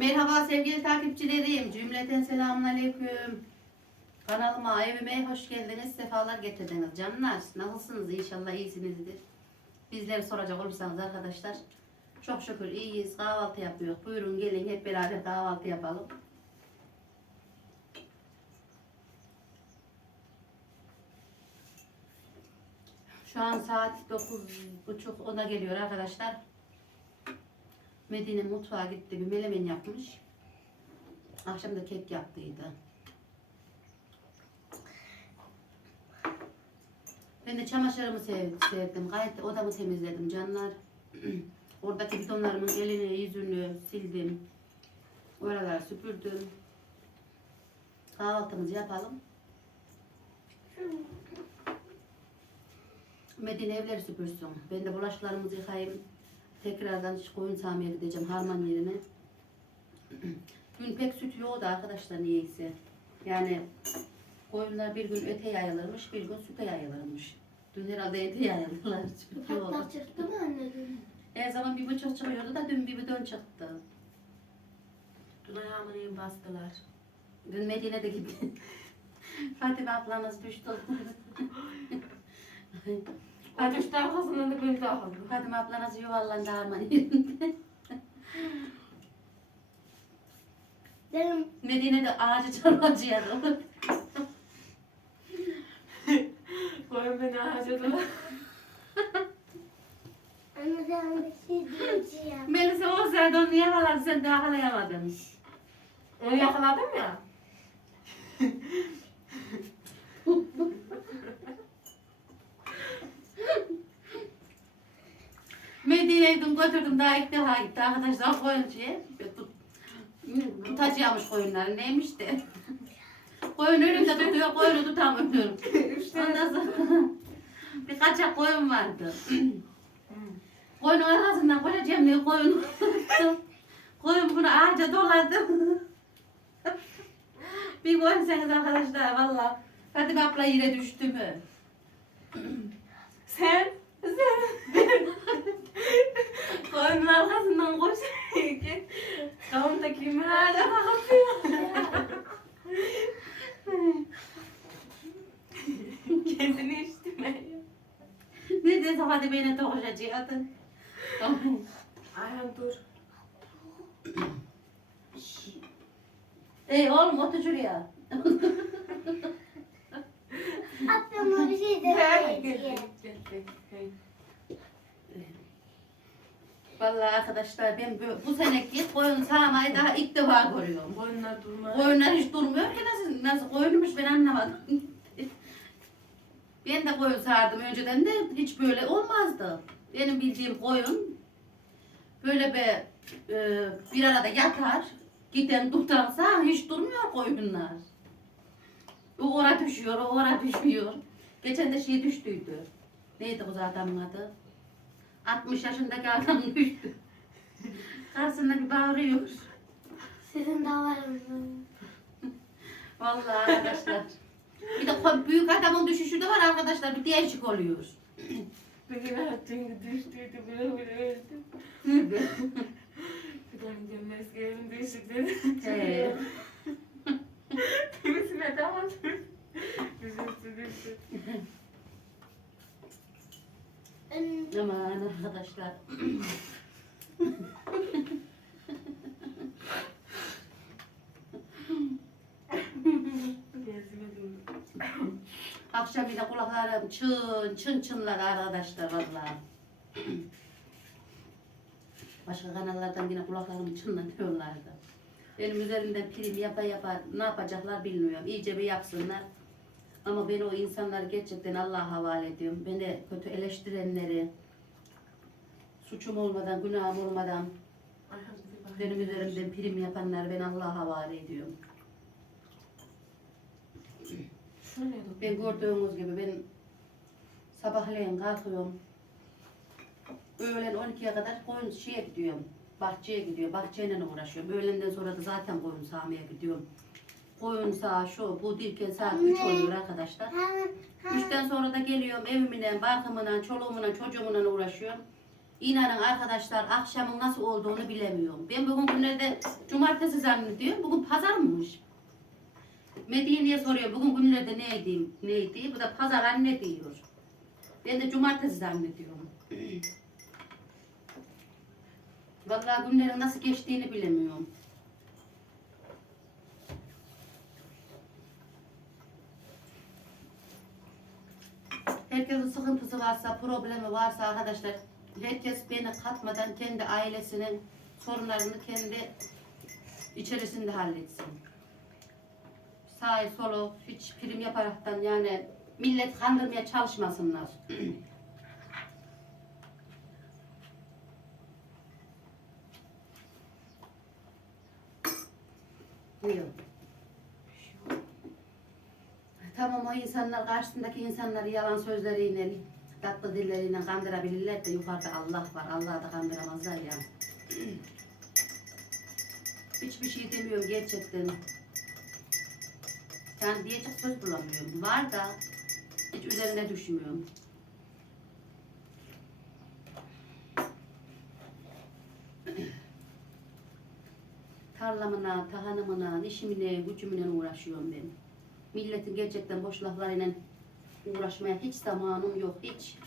Merhaba sevgili takipçilerim. Cümleten selamünaleyküm. Kanalıma, evime hoş geldiniz. Sefalar getirdiniz. Canlar nasılsınız? İnşallah iyisinizdir. Bizleri soracak olursanız arkadaşlar. Çok şükür iyiyiz. Kahvaltı yapıyoruz. Buyurun gelin hep beraber kahvaltı yapalım. Şu an saat 9.30 ona geliyor arkadaşlar. Medine mutfağa gitti. Bir melemen yapmış. Akşam da kek yaptıydı. Ben de çamaşırımı sev, sevdim. Gayet odamı temizledim canlar. Oradaki bidonlarımın elini, yüzünü sildim. Oraları süpürdüm. Kahvaltımızı yapalım. Medine evleri süpürsün. Ben de bulaşıklarımızı yıkayayım. Tekrardan koyun sağmaya gideceğim harman yerine. Dün pek süt yoktu arkadaşlar niyeyse. Yani koyunlar bir gün öte yayılırmış, bir gün süte yayılırmış. Dün herhalde ete yoktu. Hatta çıktı mı anne dün? Her zaman bir buçuk çıkıyordu da dün bir bidon çıktı. Dün ayağımı iyi bastılar. Dün Medine'de gitti. Fatime ablanız düştü. O düştü arkasından da beni de aldı. Fatime ablanız yuvarlandı harman yerinde. Dedim Medine'de ağacı çorbacı yadı. Koyun beni harcadılar. anne sen bir şey diyeceğim. Melisa olsaydı onu yakaladın sen de yakalayamadın. Onu yakaladım ya. Medine'ye dün götürdüm daha ilk defa gitti arkadaşlar koyuncuya. Tut, tutacağımış koyunları neymiş de. Koyun önümde tutuyor koyunu tutamıyorum. Ondan sonra bir kaçak koyun vardı. Koyunun arkasından koyacağım diye koyunu Koyun bunu ağaca doladı. bir görürseniz arkadaşlar valla. Hadi abla yere düştü mü? Sen, sen. Koyunun arkasından koş. Kavamdaki kimin hala kalkıyor. Kendini içtime. Ne dedi hadi beni doğuşacaktı. Ayhan dur. Ey oğlum otur şuraya. Aklıma bir şey Gel, gel, demeyeceğim. gel, gel, gel. Vallahi arkadaşlar ben bu, bu seneki koyun sağmayı daha ilk defa görüyorum. Koyunlar durma. Koyunlar hiç durmuyor ki nasıl, nasıl koyunmuş ben anlamadım. ben de koyun sağardım önceden de hiç böyle olmazdı. Benim bildiğim koyun böyle bir, e, bir arada yatar, giden tutarsa hiç durmuyor koyunlar. O ora düşüyor, o ora düşüyor. Geçen de şey düştüydü. Neydi o adamın adı? 60 yaşındaki adam düştü. Karşısında bir bağırıyor. Sizin de var mı? Vallahi arkadaşlar. Bir de büyük adamın düşüşü de var arkadaşlar. Bir değişik oluyor. Bugün attığında düştüydü, bile bile öldü. Bir tane eski evin değişikleri. He. Kimisine de ama Düştü, Aman arkadaşlar. Gezime durdu. Akşam yine kulaklarım çın çın çınladı arkadaşlar vallahi. Başka kanallardan yine kulaklarım çınlatıyorlardı. Benim üzerimden prim yapa yapa ne yapacaklar bilmiyorum. İyice bir yapsınlar. Ama ben o insanları gerçekten Allah'a havale ediyorum. Beni kötü eleştirenleri, suçum olmadan, günahım olmadan benim üzerimden prim yapanları ben Allah'a havale ediyorum. Ben gördüğünüz gibi ben sabahleyin kalkıyorum. Öğlen 12'ye kadar koyun şeye gidiyorum. Bahçeye gidiyor. Bahçeyle uğraşıyorum. Öğlenden sonra da zaten koyun sağmaya gidiyorum. Koyun sağ şu bu derken saat 3 Anne. oluyor arkadaşlar. Üçten sonra da geliyorum evimle, barkımla, çoluğumla, çocuğumla uğraşıyorum. İnanın arkadaşlar akşamın nasıl olduğunu bilemiyorum. Ben bugün günlerde cumartesi zannediyorum. Bugün pazarmış. Medine'ye soruyor bugün günlerde neydi? Neydi? Bu da pazar anne diyor. Ben de cumartesi zannediyorum. Vallahi günlerin nasıl geçtiğini bilemiyorum. Herkesin sıkıntısı varsa, problemi varsa arkadaşlar herkes beni katmadan kendi ailesinin sorunlarını kendi içerisinde halletsin. Sağı solu hiç prim yaparaktan yani millet kandırmaya çalışmasınlar. Buyur. Tamam o insanlar karşısındaki insanları yalan sözleriyle, tatlı dilleriyle kandırabilirler de yukarıda Allah var. Allah'ı da kandıramazlar ya. Hiçbir şey demiyorum gerçekten. Yani diyecek söz bulamıyorum. Var da hiç üzerine düşmüyorum. Tarlamına, tahanımına, işimine, gücümle uğraşıyorum ben. Milletin gerçekten boş laflarıyla uğraşmaya hiç zamanım yok, hiç.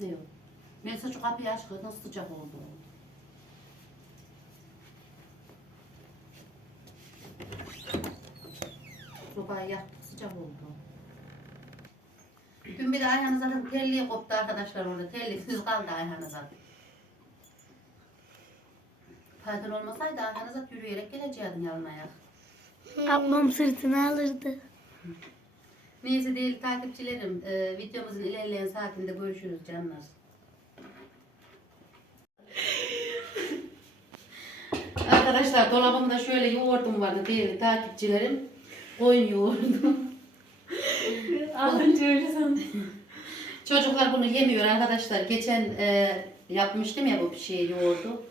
ne yok? Melisa şu kapıyı aç nasıl sıcak oldu. Sobayı yaktık, sıcak oldu. Dün bir de Ayhan'ı zaten telliye koptu arkadaşlar orada. Telliksiz kaldı Ayhan'ı zaten. Faydalı olmasaydı Ayhan'ı zaten yürüyerek geleceydin yalın ayak. Ablam sırtına alırdı. Neyse değerli takipçilerim, e, videomuzun ilerleyen saatinde görüşürüz canlar. Arkadaşlar dolabımda şöyle yoğurdum vardı değerli takipçilerim. Koyun yoğurdu. Az önce öyle sandım. Çocuklar bunu yemiyor arkadaşlar. Geçen e, yapmıştım ya bu bir şey yoğurdu.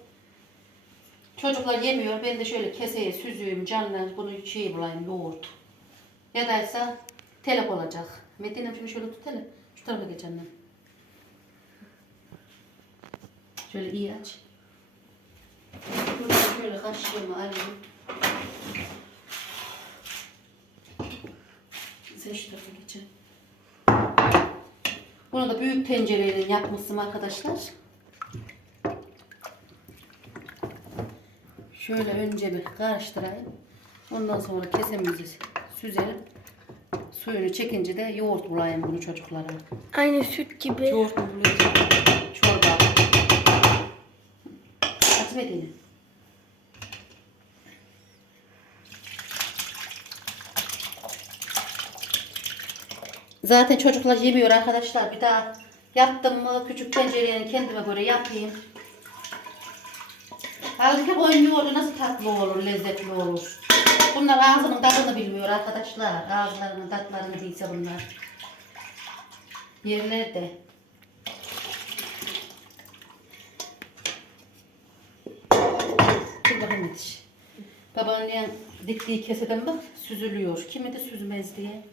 Çocuklar yemiyor. Ben de şöyle keseye süzüğüm canlar bunu şey bulayım yoğurt. Ya da ise telep olacak. Metin'im şimdi şöyle tut hele. Şu tarafa geç annem. Şöyle iyi aç. Şöyle kaşığımı alayım. Sen şu tarafa geç. Bunu da büyük tencereyle yapmışım arkadaşlar. Şöyle önce bir karıştırayım. Ondan sonra kesemizi süzelim. Suyunu çekince de yoğurt bulayım bunu çocuklara. Aynı süt gibi. Yoğurt mu bulayacağım? Çorba. Aç Medine. Zaten çocuklar yemiyor arkadaşlar. Bir daha yaptım mı küçük tencereyi kendime göre yapayım. Halbuki koyun yoğurdu nasıl tatlı olur, lezzetli olur. Bunlar ağzının tadını bilmiyor arkadaşlar. Ağızlarının tatlarını değilse bunlar. Yerler de. Dur bakayım yetiş. Babaannem diktiği keseden bak süzülüyor. Kimi de süzmez diye.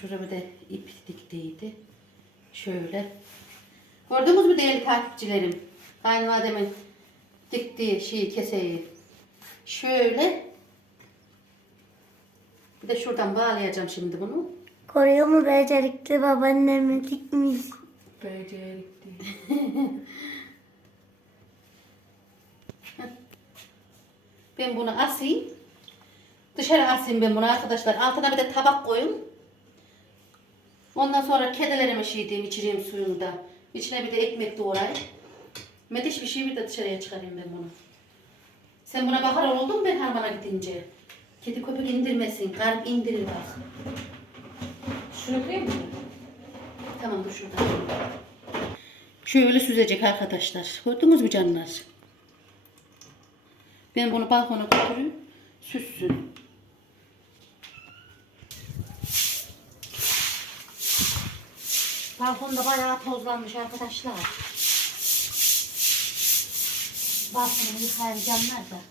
Şurada bir de ip diktiydi. Şöyle. Gördünüz mü değerli takipçilerim? Kayınvalidemin diktiği şeyi keseyi. Şöyle. Bir de şuradan bağlayacağım şimdi bunu. Koruyor mu becerikli babaannemi dikmiş. Becerikli. Ben bunu asayım. Dışarı asayım ben bunu arkadaşlar. Altına bir de tabak koyun. Ondan sonra kedilerime şey diyeyim içireyim suyunu da. İçine bir de ekmek doğrayayım. Mediş bir şey bir de dışarıya çıkarayım ben bunu. Sen buna bakar oldun mu ben harmana gidince? Kedi köpek indirmesin. Garip indirir bak. Şunu koyayım mı? Tamam dur şurada. Şöyle süzecek arkadaşlar. Gördünüz mü canlar? Ben bunu balkona götüreyim. Süssün. Balkonda bayağı tozlanmış arkadaşlar. Balkonumu yıkayacağım nerede?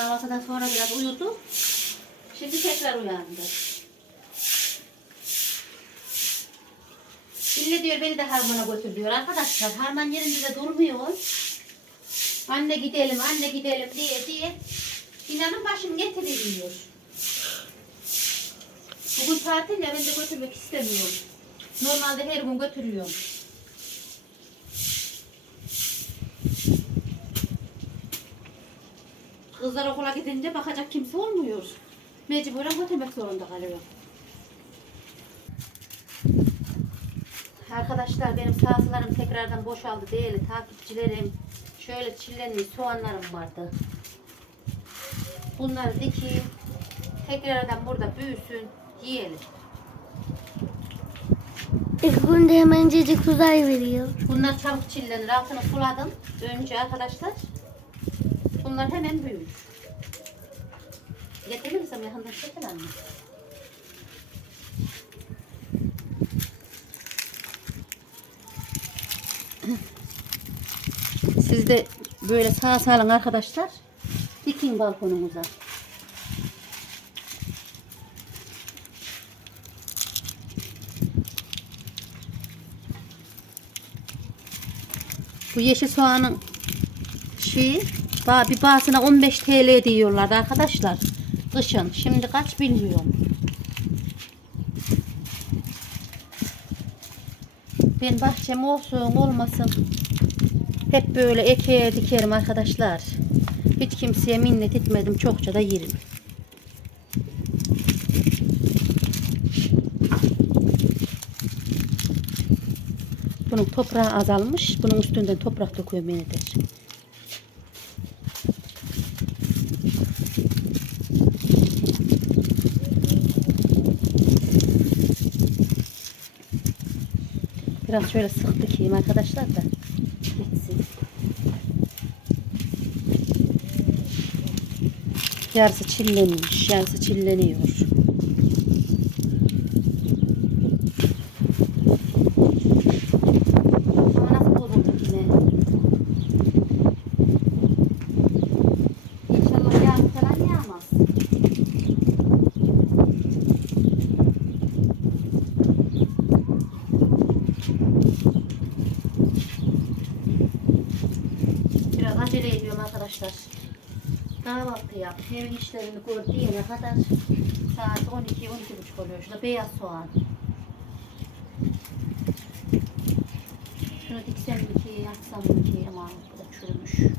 Kahvaltıdan sonra biraz uyudu. Şimdi tekrar uyandı. İlle diyor beni de harmana götür diyor arkadaşlar. Harman yerinde de durmuyor. Anne gidelim, anne gidelim diye diye. İnanın başım getiriliyor. Bugün tatil ya ben de götürmek istemiyorum. Normalde her gün götürüyorum. Kızlar okula gidince bakacak kimse olmuyor. Mecburen götürmek zorunda kalıyor. Arkadaşlar benim sahalarım tekrardan boşaldı değerli takipçilerim. Şöyle çillenmiş soğanlarım vardı. Bunları dikeyim. Tekrardan burada büyüsün. Yiyelim. İlk günde hemencecik uzay veriyor. Bunlar çabuk çillenir. Altını suladım önce arkadaşlar. Bunlar hemen büyür. Getirir misin yakından çekin anne? Siz de böyle sağ salın arkadaşlar. Dikin balkonunuza. Bu yeşil soğanın şeyi ba- bir bağısına 15 TL diyorlardı arkadaşlar. Kışın. Şimdi kaç bilmiyorum. Ben bahçem olsun olmasın. Hep böyle eker dikerim arkadaşlar. Hiç kimseye minnet etmedim. Çokça da yerim. Bunun toprağı azalmış. Bunun üstünden toprak döküyorum yeniden. Biraz şöyle sık dikeyim arkadaşlar da gitsin. Yarısı çillenmiş, yarısı çilleniyor. Ama nasıl bozuldu yine? İnşallah yağmur falan yağmaz. Biraz acele ediyorum arkadaşlar. Kahvaltı yap. Evin işlerini gör diyene kadar saat 12 12 buçuk oluyor. Şurada beyaz soğan. Şunu diksem ki, yaksam mı ki ama bu da çürümüş.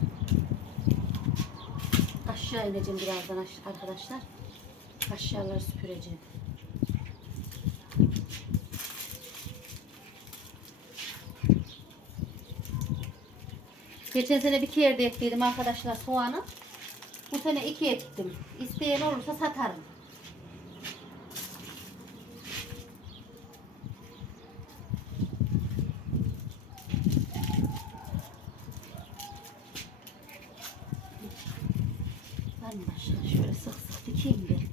Aşağı ineceğim birazdan aş- arkadaşlar. Aşağıları süpüreceğim. Geçen sene bir kere de ekledim arkadaşlar soğanı. Bu sene iki ektim. İsteyen olursa satarım. Ben başına şöyle sık sık dikeyim bir.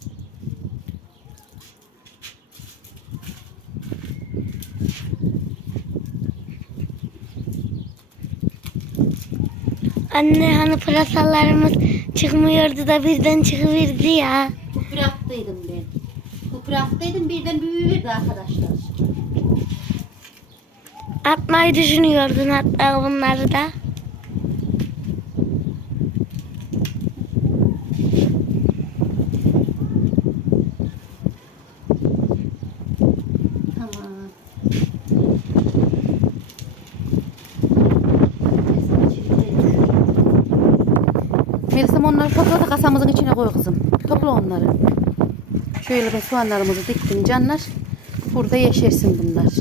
Anne hani pırasalarımız çıkmıyordu da birden çıkıverdi ya. Kıpırattıydım ben. Kıpırattıydım birden büyüdü arkadaşlar. Atmayı düşünüyordun hatta bunları da. Tamam. Melisa'm onları topla kasamızın içine koy kızım. Topla onları. Şöyle ben soğanlarımızı diktim canlar. Burada yeşersin bunlar.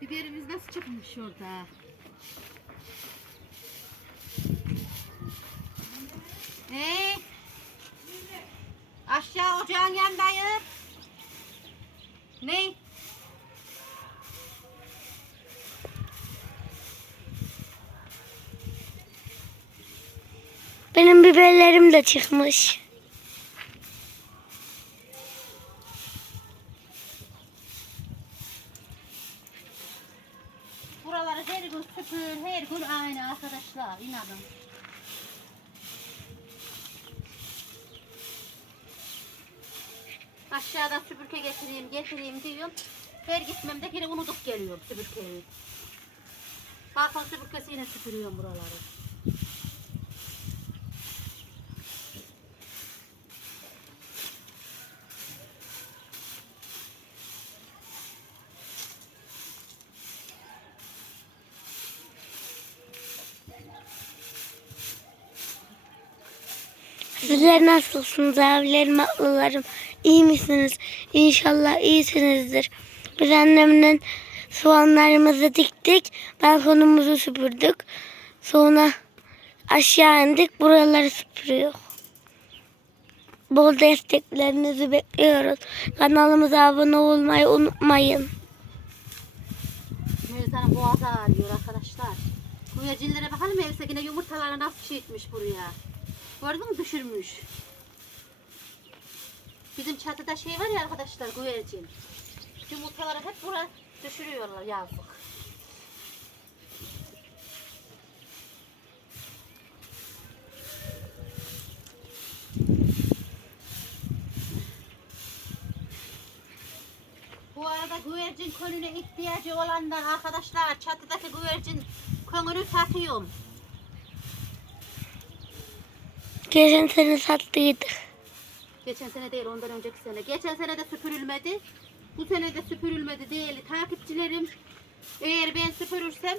Biberimiz nasıl çıkmış orada? Ne? Aşağı ocağın yanındayım. Ne? Benim biberlerim de çıkmış. Buraları her gün süpür, her gün aynı arkadaşlar. inanın. Aşağıda süpürge getireyim, getireyim diyorum. Her gitmemde yine unutup geliyorum süpürgeyi. Balkon süpürgesiyle süpürüyorum buraları. Nasılsınız abilerim, ablalarım? İyi misiniz? İnşallah iyisinizdir. Biz annemle soğanlarımızı diktik. Balkonumuzu süpürdük. Sonra aşağı indik. Buraları süpürüyor. Bol desteklerinizi bekliyoruz. Kanalımıza abone olmayı unutmayın. Mevza'nın boğazı ağrıyor arkadaşlar. Güvercinlere bakalım Mevza yine yumurtaları nasıl çiğitmiş buraya. Gördün mü düşürmüş. Bizim çatıda şey var ya arkadaşlar güvercin. Yumurtaları hep buraya düşürüyorlar yazık. Bu arada güvercin konuna ihtiyacı olanlar arkadaşlar çatıdaki güvercin konunu satıyorum. Geçen sene sattıydık. Geçen sene değil ondan önceki sene. Geçen sene de süpürülmedi. Bu sene de süpürülmedi değil. Takipçilerim eğer ben süpürürsem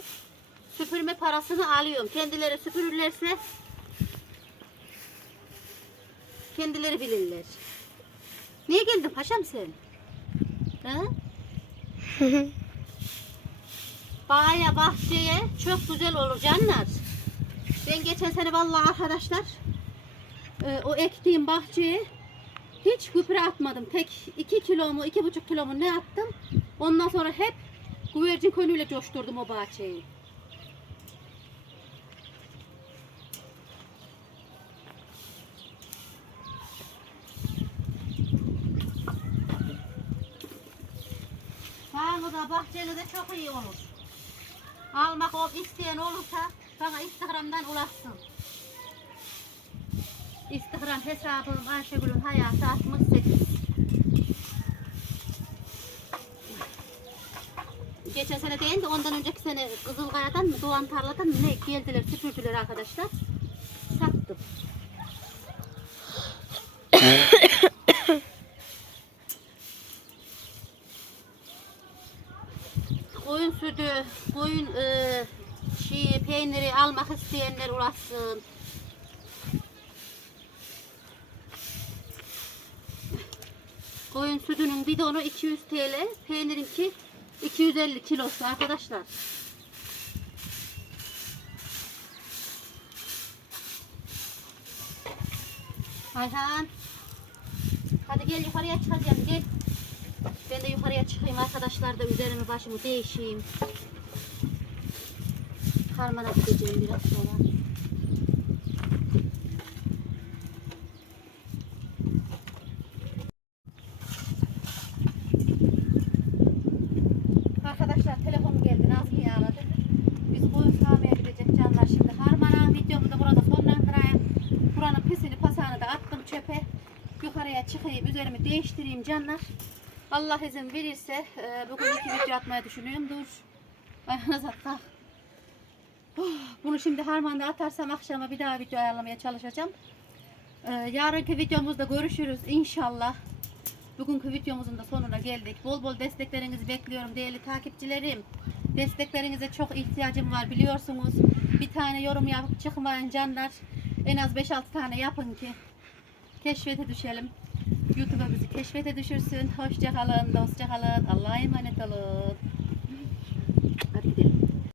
süpürme parasını alıyorum. Kendileri süpürürlerse kendileri bilirler. Niye geldin paşam sen? Ha? Bağya bahçeye çok güzel olur canlar. Ben geçen sene vallahi arkadaşlar e, o ektiğim bahçeye hiç gübre atmadım. Tek 2 kilo mu 2,5 kilo mu ne attım. Ondan sonra hep güvercin konuyla coşturdum o bahçeyi. Sağını da bahçeli de çok iyi olur. Almak isteyen olursa bana Instagram'dan ulaşsın. Instagram hesabım Ayşegül'ün hayatı 68. Geçen sene değil de ondan önceki sene Kızılkaya'dan mı Doğan Tarla'dan mı ne geldiler süpürdüler arkadaşlar. Sattım. koyun sütü, koyun e, şey, peyniri almak isteyenler ulaşsın. Koyun sütünün bidonu 200 TL, peynirinki 250 kilosu arkadaşlar. Ayhan. Hadi gel yukarıya çıkacağım gel. Ben de yukarıya çıkayım arkadaşlar da üzerimi başımı değişeyim. Harmana gideceğim biraz sonra. Arkadaşlar telefonum geldi Nazmiye aradı. Biz koyun sağmaya gidecek canlar şimdi. Harmana videomu da burada sonlandırayım. Buranın pisini pasağını da attım çöpe. Yukarıya çıkayım üzerimi değiştireyim canlar. Allah izin verirse e, bugün iki video atmayı düşünüyorum. Dur. Ayağına kalk. Oh, Bunu şimdi harmanda atarsam akşama bir daha video ayarlamaya çalışacağım. E, yarınki videomuzda görüşürüz inşallah. Bugünkü videomuzun da sonuna geldik. Bol bol desteklerinizi bekliyorum değerli takipçilerim. Desteklerinize çok ihtiyacım var biliyorsunuz. Bir tane yorum yapıp çıkmayın canlar. En az 5-6 tane yapın ki keşfete düşelim. YouTube'a bizi keşfete düşürsün. Hoşça kalın, dostça kalın. Allah'a emanet olun. Hadi gidelim.